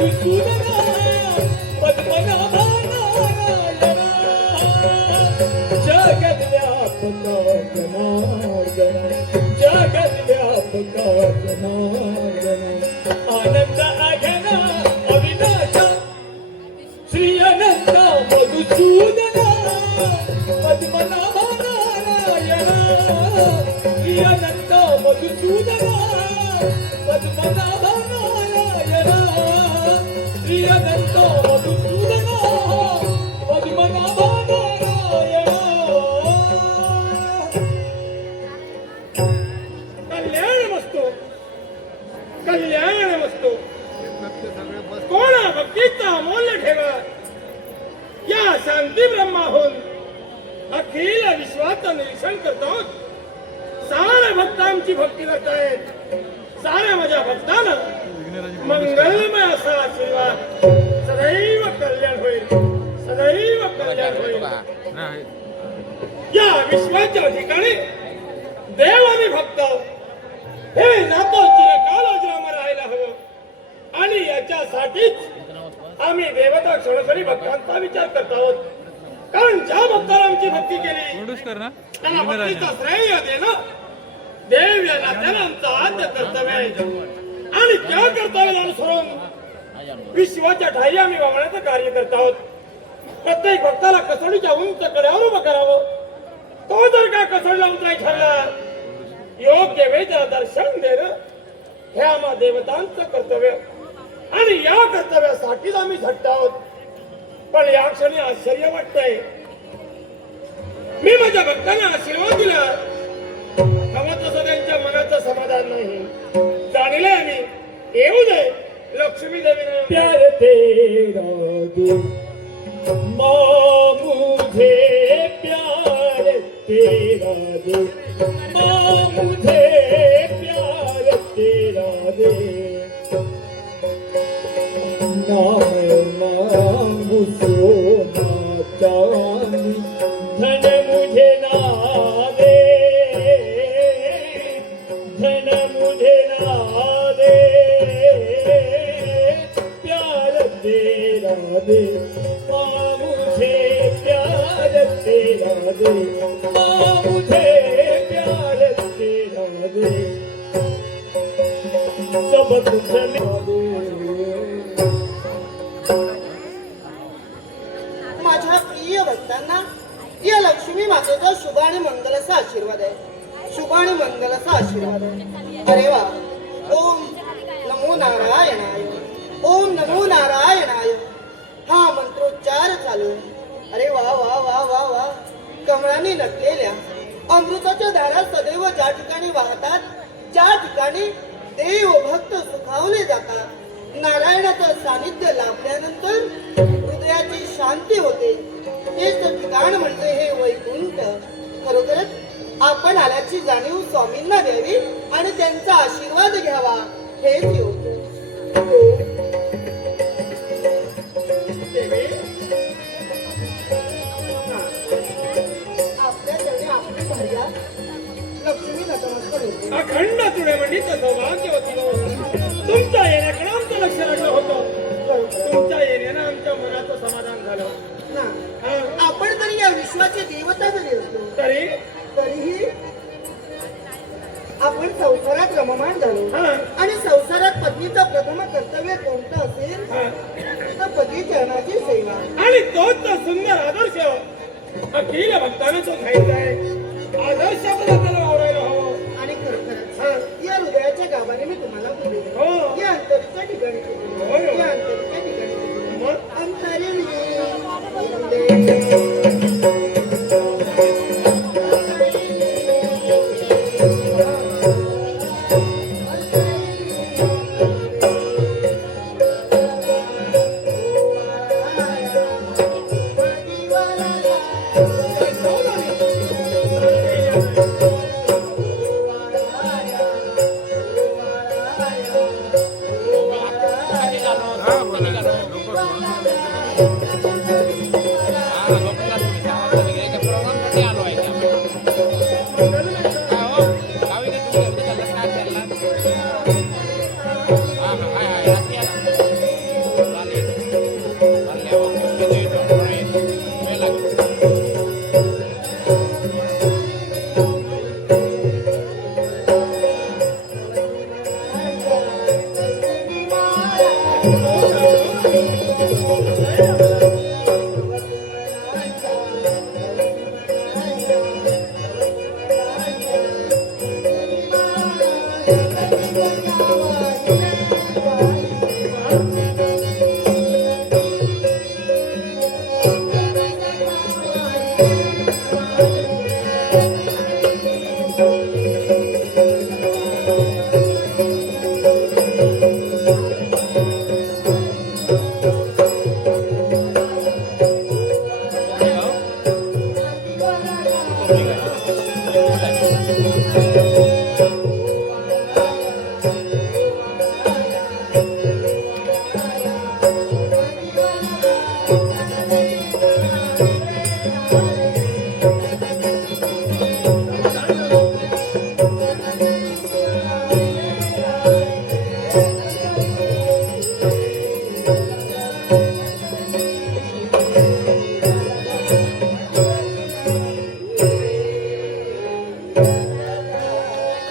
मधुसूदना पद्मनाभा नारायणा जगद्व्यापका जनार्दन जगद्व्यापका जनार्दन आनंद अघना अविनाश श्री अनंत मधुसूदना पद्मनाभा नारायणा श्री अनंत मधुसूदना पद्मनाभा नारायणा श्री अनंत मधुसूदना पद्मनाभा नारायणा कल्याणमस्तु कल्याणमस्तु कोणा भक्तीचा अमूल्य ठेवा या शांती ब्रह्माहून अखिल विश्वाचं निरीक्षण करतो सारे भक्तांची भक्ती करतायत साऱ्या माझ्या भक्तांना मंगलमय असा आशीर्वाद सदैव कल्याण होईल सदैव कल्याण होईल या विश्वाच्या ठिकाणी देव आणि भक्त हे नातं चिरकाल अजरामर राहायला हवं आणि याच्यासाठीच आम्ही देवता क्षणोक्षणी भक्तांचा विचार करत आहोत कारण ज्या भक्ताला आमची भक्ती केली त्यांना भक्तीचा श्रेय देणं देव या नात्यानं आमचं आद्य कर्तव्य आहे आणि त्या कर्तव्याला अनुसरून विश्वाच्या ठाई आम्ही वागण्याचं कार्य करत आहोत प्रत्येक भक्ताला कसोडीच्या उंच कड्यावर उभं करावं तो जर का कसोडीला उतराय ठरला योग्य वेळेला दर्शन देणं हे आम्हा देवतांचं कर्तव्य आणि या कर्तव्यासाठीच आम्ही झटत आहोत पण या क्षणी आश्चर्य वाटतंय मी माझ्या भक्तांना आशीर्वाद दिला हवं तसं त्यांच्या मनाचं समाधान नाही जाणले आम्ही येऊ दे लक्ष्मी देवीने प्यार तेरा दे माँ मुझे प्यार तेरा दे माँ मुझे प्यार तेरा दे ना मैं मांगू सोना चांदी धन मुझे ना दे धन मुझे ना दे प्यार तेरा दे माँ मुझे प्यार तेरा दे माँ मुझे प्यार तेरा दे सब कुछ दे माझ्या प्रिय भक्तांना या लक्ष्मी मातेचा शुभ आणि मंगलाचा आशीर्वाद आहे शुभ आणि मंगलाचा आशीर्वाद आहे अरे वा ओम नमो नारायणाय ओम नमो नारायणाय हा मंत्रोच्चार चालू अरे वा वा वा वा वा कमळाने नटलेल्या अमृताच्या धारा सदैव ज्या ठिकाणी वाहतात ज्या ठिकाणी देव भक्त सुखावले जातात नारायणाचं सानिध्य लाभल्यानंतर हृदयाची शांती होते तेच ठिकाण म्हणजे हे वैकुंठ खरोखरच आपण आल्याची जाणीव स्वामींना द्यावी आणि त्यांचा आशीर्वाद घ्यावा हेच योग्य आपल्या चरणी आपली भार्या लक्ष्मी नतमस्तक होते अखंड तुळेमंडीत सौभाग्यवती तुमच्या येण्याकडे आमचं लक्ष लागलं होतं तुमच्या येण्यानं आमच्या मनाचं समाधान झालं ना आपण तरी या विश्वाची देवता जरी असलो तरीही आपण संसारात रममाण झालो आणि संसारात पत्नीचं प्रथम कर्तव्य कोणतं असेल तर पती चरणाची सेवा आणि तोच तर सुंदर आदर्श अखिल भक्तांना तो घ्यायचा आहे आदर्श आपल्याला वावरायला हवं आणि खरोखरच या हृदयाच्या गावाने मी तुम्हाला बोलले या अंतरीच्या ठिकाणी या अंतरीच्या ठिकाणी अंतरी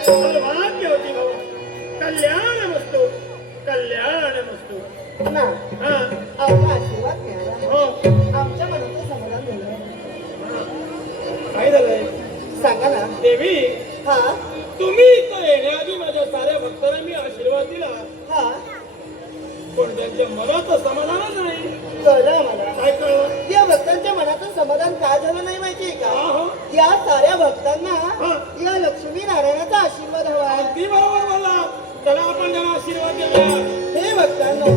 सर्वाज्ञ होती भाऊ. कल्याणमस्तु कल्याणमस्तु. ना हा आपला आशीर्वाद मिळाला. हो आमच्या मनाचं समाधान झालं. काय झालंय सांगा ना. देवी? हा तुम्ही इथं येण्याआधी माझ्या साऱ्या भक्तांना मी आशीर्वाद दिला, हा पण त्यांच्या मनाचं समाधानच नाही. कळलं आम्हाला. काय कळलं? या भक्तांच्या मनाचं समाधान का झालं नाही माहितीये का? हा. या साऱ्या भक्तांना हा. या लक्ष्मी नारायणाचा आशीर्वाद हवा. अगदी बरोबर बोलला. चला आपण त्यांना आशीर्वाद देऊया. हे भक्तांनो,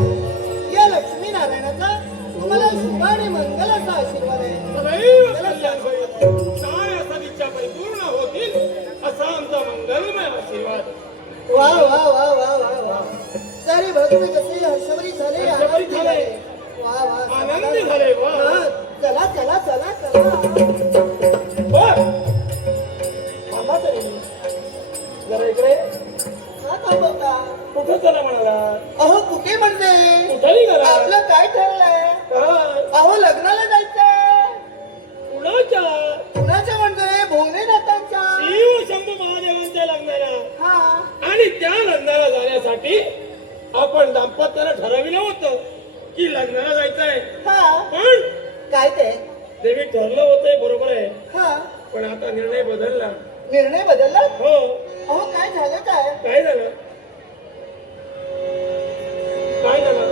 या लक्ष्मी नारायणाचा तुम्हाला शुभ आणि मंगल असा आशीर्वाद आहे. सदैव कल्याण होईल. साऱ्या सदिच्छा परिपूर्ण होतील असा आमचा मंगलमय आशीर्वाद. वा वा वा वा वा वा. सारे भक्त कसे हर्षवरी झाले, हर्षवरी आनंदी झाले. वा वा. आनंदी झाले. वा. हा, चला चला चला चला. बर. थांबा तरी. जरा इकडे. हा थांबवता. कुठं चला म्हणाला? अहो कुठे म्हणते? कुठं निघाला? आपलं काय ठरलंय? काय? अहो लग्नाला जायचंय. कुणाच्या? कुणाच्या म्हणतोय? भोलेनाथांच्या. शिव शंभू महादेवांच्या लग्नाला. हा आणि त्या लग्नाला जाण्यासाठी आपण दाम्पत्याला ठरविलं होतं की लग्नाला जायचंय. हा पण काय ते? देवी ठरलं होतंय बरोबर आहे, हा पण आता निर्णय बदलला. निर्णय बदलला? हो. अहो काय झालं काय? काय झालं? काय झालं?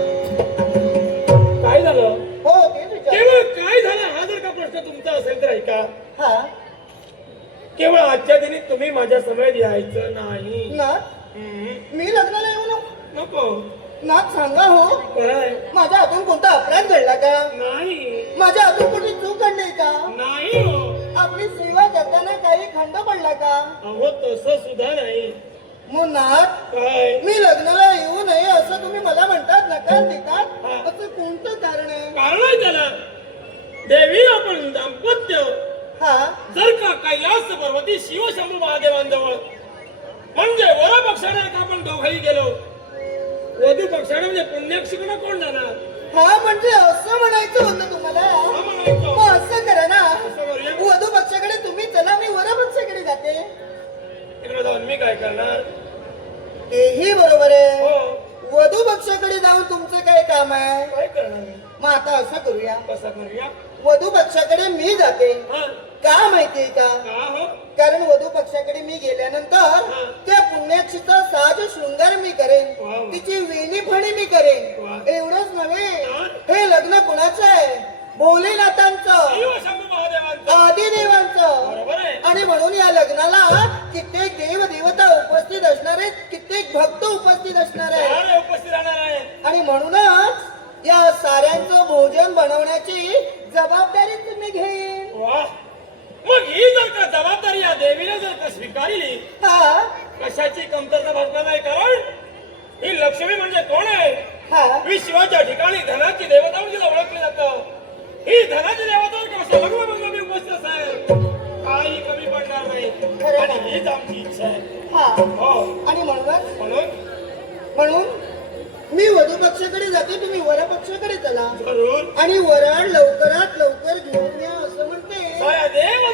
काय झालं? हो तेच विचार. केवळ काय झालं हा जर का प्रश्न तुमचा असेल तर ऐका. हा केवळ आजच्या दिनी तुम्ही माझ्या समोर यायचं नाही. नाथ, हम्म. मी लग्नाला येऊ नको? नको. नाथ सांगा हो, काय? माझ्या हातून कोणता अपराध घडला का? नाही. माझ्या हातून कोणती चूक घडली का? नाही हो. आपली सेवा करताना काही खंड पडला का? अहो तसं सुद्धा नाही. मग नाथ, काय? मी लग्नाला येऊ नये असं तुम्ही मला म्हणतात, नकार देतात. हा. असं कोणतं कारण आहे? कारण आहे त्याला. देवी आपण दाम्पत्य हा जर का कैलास पर्वती शिवशंभू महादेवांजवळ म्हणजे वर पक्षाने का आपण दोघंही गेलो, वधू पक्षाने म्हणजे पुण्यक्षिकनं कोण जाणार? हा म्हणजे असं म्हणायचं होतं तुम्हाला? हा म्हणायचं. मग असं करा ना, असं करूया. वधू पक्षाकडे तुम्ही चला, मी वर पक्षाकडे जाते. तिकडे जाऊन मी काय करणार? तेही बरोबर आहे. हो. वधू पक्षाकडे जाऊन तुमचं काय काम आहे? काय करणार? मग आता असं करूया, कसं करूया? वधू पक्षाकडे मी जाते. हा. का माहितीये का? का हो? कारण वधू पक्षाकडे मी गेल्यानंतर हा. त्या पुण्याक्षीचा साज शृंगार मी करेन, वा. तिची वेणी फणी मी करेन. वा. एवढंच नव्हे, हा. हे लग्न कुणाचं आहे? भोलेनाथांचं, शिवशंभू महादेवांचं. आदिदेवांचं. बरोबर आहे. आणि म्हणून या लग्नाला कित्येक देव देवता उपस्थित असणार आहेत, कित्येक भक्त उपस्थित असणार आहेत. सारे उपस्थित राहणार आहे. आणि म्हणूनच या साऱ्यांचं भोजन बनवण्याची जबाबदारी तुम्ही घेईन. वा. मग ही जर का जबाबदारी या देवीने जर का स्वीकारली, हा कशाची कमतरता भासणार नाही. कारण ही लक्ष्मी म्हणजे कोण आहे? हा विश्वाच्या ठिकाणी धनाची देवता म्हणून तिला ओळखलं जातं. ही धनाची देवता कशा लग्न मंगल मी उपस्थित असेल, काही कमी पडणार नाही. खरं आणि आहे. हीच आमची इच्छा आहे. हा हो. आणि म्हणून म्हणून मी वधू पक्षाकडे जाते, तुम्ही वर पक्षाकडे चला. जरूर आणि वराड लवकरात लवकर घेऊन या असं म्हणते. साया देव